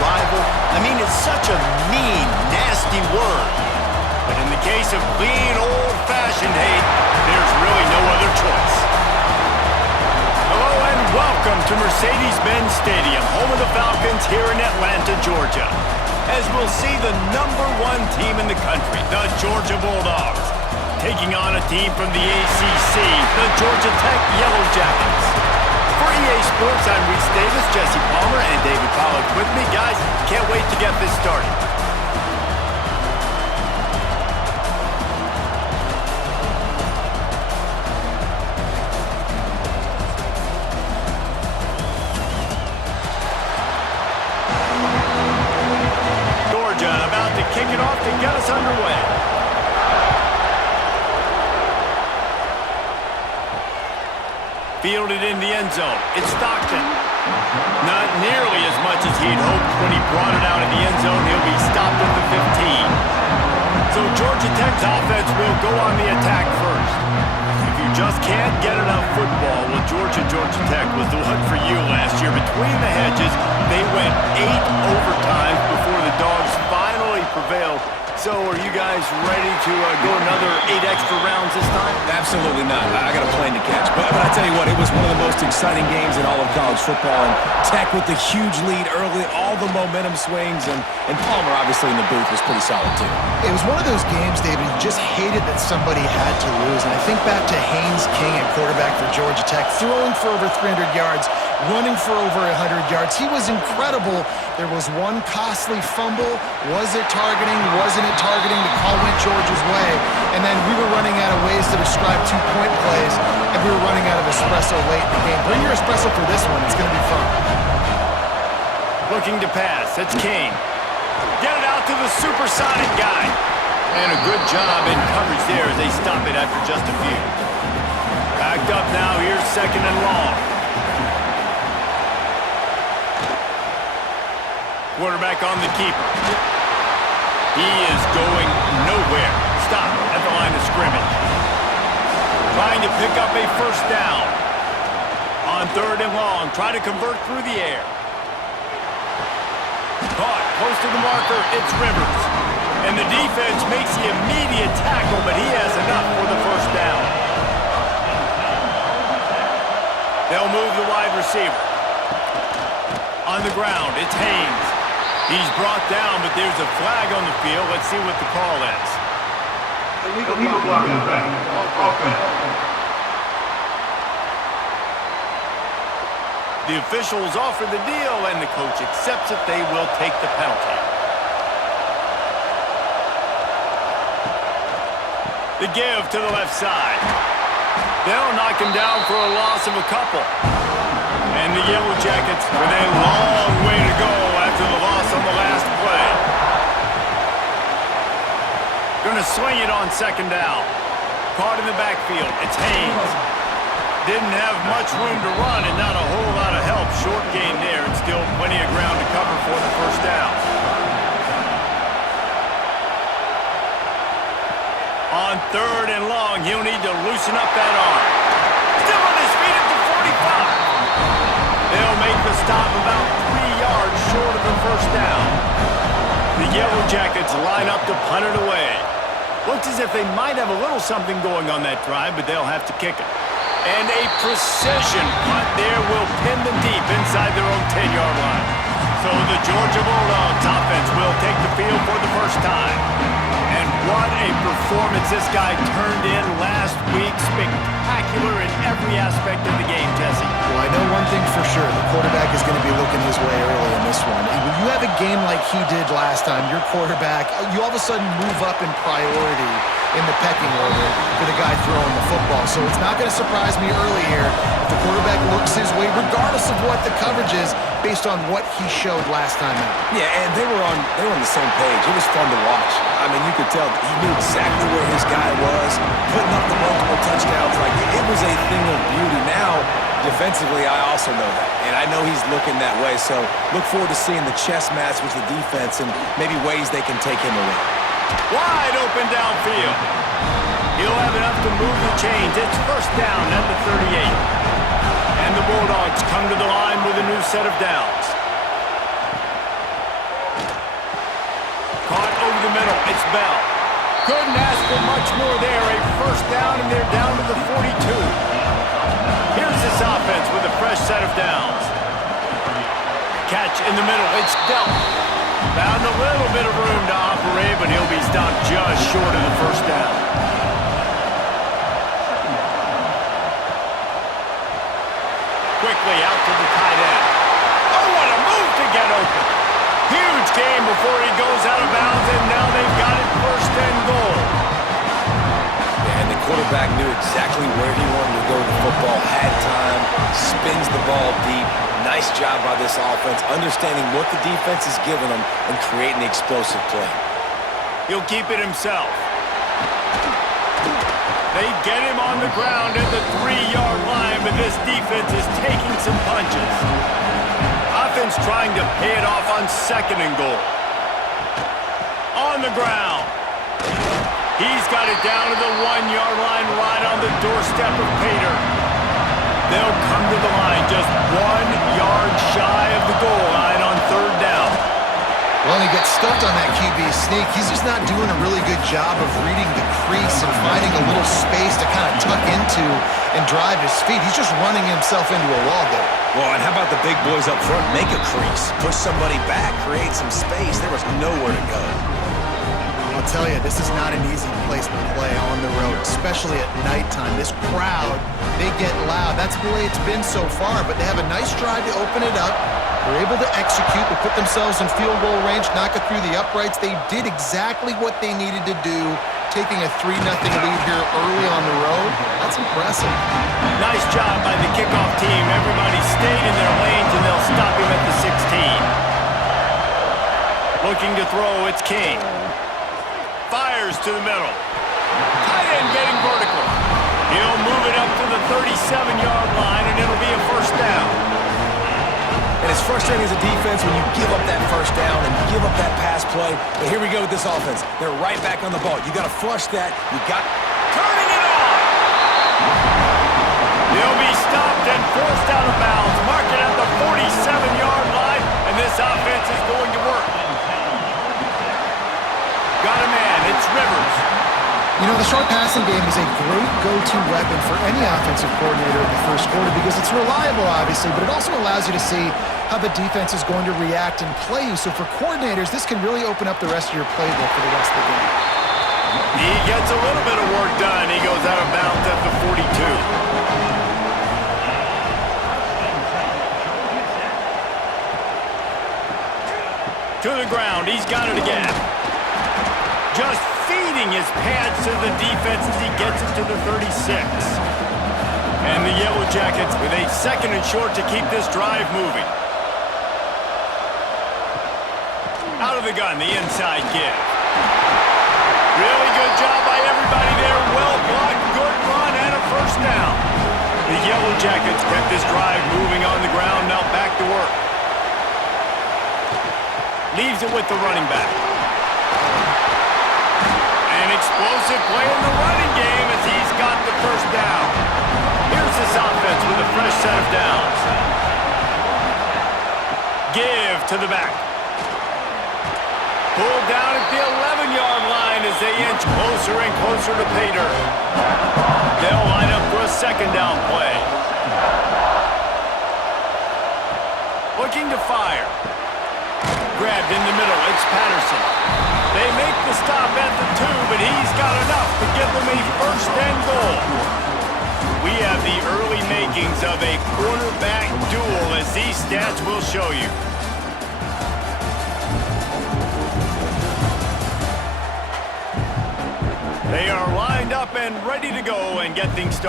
rival. I mean, it's such a mean, nasty word. But in the case of clean, old-fashioned hate, there's really no other choice. Hello and welcome to Mercedes-Benz Stadium, home of the Falcons here in Atlanta, Georgia. As we'll see the #1 team in the country, the Georgia Bulldogs, taking on a team from the ACC, the Georgia Tech Yellow Jackets. For EA Sports, I'm Reese Davis, Jesse Palmer, and David Pollack with me. Guys, can't wait to get this started. Georgia about to kick it off to get us underway. Fielded in the end zone. It's Stockton. Not nearly as much as he'd hoped when he brought it out in the end zone. He'll be stopped at the 15. So Georgia Tech's offense will go on the attack first. If you just can't get enough football, well, Georgia Tech was the one for you last year. Between the hedges, they went 8 overtimes before the Dogs finally prevailed. So are you guys ready to go another 8 extra rounds this time? Absolutely not. I got a plane to catch. But I tell you what, it was one of the most exciting games in all of college football. And Tech with the huge lead early, all the momentum swings, and Palmer obviously in the booth was pretty solid too. It was one of those games, David, you just hated that somebody had to lose. And I think back to Haynes King at quarterback for Georgia Tech, throwing for over 300 yards, running for over 100 yards. He was incredible. There was one costly fumble. Was it targeting? Wasn't it targeting? The call went Georgia's way. And then we were running out of ways to describe 2-point plays, and we were running out of espresso late in the game. Bring your espresso for this one. It's going to be fun. Looking to pass. It's King. Get it out to the supersonic guy. And a good job in coverage there as they stop it after just a few. Backed up now. Here's 2nd and long. Quarterback on the keeper. He is going nowhere. Stop at the line of scrimmage. Trying to pick up a first down. On 3rd and long. Try to convert through the air. Caught close to the marker. It's Rivers. And the defense makes the immediate tackle, but he has enough for the first down. They'll move the wide receiver. On the ground, it's Haynes. He's brought down, but there's a flag on the field. Let's see what the call is. Illegal blocking offense. The officials offer the deal, and the coach accepts it. They will take the penalty. The give to the left side. They'll knock him down for a loss of a couple. And the Yellow Jackets with a long way to go after the loss on the last play. Gonna swing it on 2nd down. Caught in the backfield. It's Haynes. Didn't have much room to run and not a whole lot of help. Short gain there and still plenty of ground to cover for the first down. On 3rd and long, he'll need to loosen up that arm. Still on his feet at the 45. They'll make the stop about 3 yards short of the first down. The Yellow Jackets line up to punt it away. Looks as if they might have a little something going on that drive, but they'll have to kick it. And a precision punt there will pin them deep inside their own 10-yard line. So the Georgia Bulldogs offense will take the field for the first time. And what a performance this guy turned in last week. Spectacular in every aspect of the game, Jesse. Well, I know one thing for sure. The quarterback is going to be looking his way early in this one. When you have a game like he did last time, your quarterback, you all of a sudden move up in priority in the pecking order for the guy throwing the football. So it's not going to surprise me early here if the quarterback looks his way, regardless of what the coverage is, based on what he showed last time out. Yeah, and they were on the same page. It was fun to watch. I mean, you could tell he knew exactly where his guy was, putting up the multiple touchdowns. Like, it was a thing of beauty. Now, defensively, I also know that. And I know he's looking that way. So look forward to seeing the chess match with the defense and maybe ways they can take him away. Wide open downfield. He'll have enough to move the chains. It's first down at the 38. And the Bulldogs come to the line with a new set of downs. over the middle. It's Bell. Couldn't ask for much more there. A first down, and they're down to the 42. Here's this offense with a fresh set of downs. Catch in the middle. It's Bell. Found a little bit of room to operate, but he'll be stopped just short of the first down. Quickly out to the tight end. Oh, what a move to get open. Huge game before he goes out of bounds, and now they've got it first and goal. Yeah, and the quarterback knew exactly where he wanted to go with the football, had time, spins the ball deep. Nice job by this offense, understanding what the defense is giving them and creating the explosive play. He'll keep it himself. They get him on the ground at the 3-yard line, but this defense is taking some punches. Offense trying to pay it off on second and goal. On the ground. He's got it down to the 1-yard line, right on the doorstep of Pater. They'll come to the line just 1 yard shy of the goal line on third down. Well, and he gets stuffed on that QB sneak. He's just not doing a really good job of reading the crease and finding a little space to kind of tuck into and drive his feet. He's just running himself into a wall there. Well, and how about the big boys up front? Make a crease, push somebody back, create some space. There was nowhere to go. I'll tell you, this is not an easy place to play on the road, especially at nighttime. This crowd, they get loud. That's the way it's been so far, but they have a nice drive to open it up. They're able to execute. They put themselves in field goal range, knock it through the uprights. They did exactly what they needed to do, taking a 3-0 lead here early on the road. That's impressive. Nice job by the kickoff team. Everybody stayed in their lanes, and they'll stop him at the 16. Looking to throw, it's King. Fires to the middle. Tight end getting vertical. He'll move it up to the 37-yard line, and it'll be a first down. And it's frustrating as a defense when you give up that first down and you give up that pass play. But here we go with this offense. They're right back on the ball. You got to flush that. You got Turning it on. He'll be stopped and forced out of bounds. Mark it at the 47-yard line, and this offense is going to work. Got a man. It's Rivers. You know, the short passing game is a great go-to weapon for any offensive coordinator in the first quarter because it's reliable, obviously, but it also allows you to see how the defense is going to react and play you. So for coordinators, this can really open up the rest of your playbook for the rest of the game. He gets a little bit of work done. He goes out of bounds at the 42. To the ground. He's got it again. Just feeding his pads to the defense as he gets it to the 36. And the Yellow Jackets with a second and short to keep this drive moving. Out of the gun, the inside give. Really good job by everybody there. Well blocked, good run, and a first down. The Yellow Jackets kept this drive moving on the ground, now back to work. Leaves it with the running back. An explosive play in the running game as he's got the first down. Here's this offense with a fresh set of downs. Give to the back. Pulled down at the 11-yard line as they inch closer and closer to Pater. They'll line up for a second down play. Looking to fire. Grabbed in the middle, it's Patterson. They make the stop at the 2, but he's got enough to give them a first and goal. We have the early makings of a quarterback duel, as these stats will show you. They are lined up and ready to go and get things started.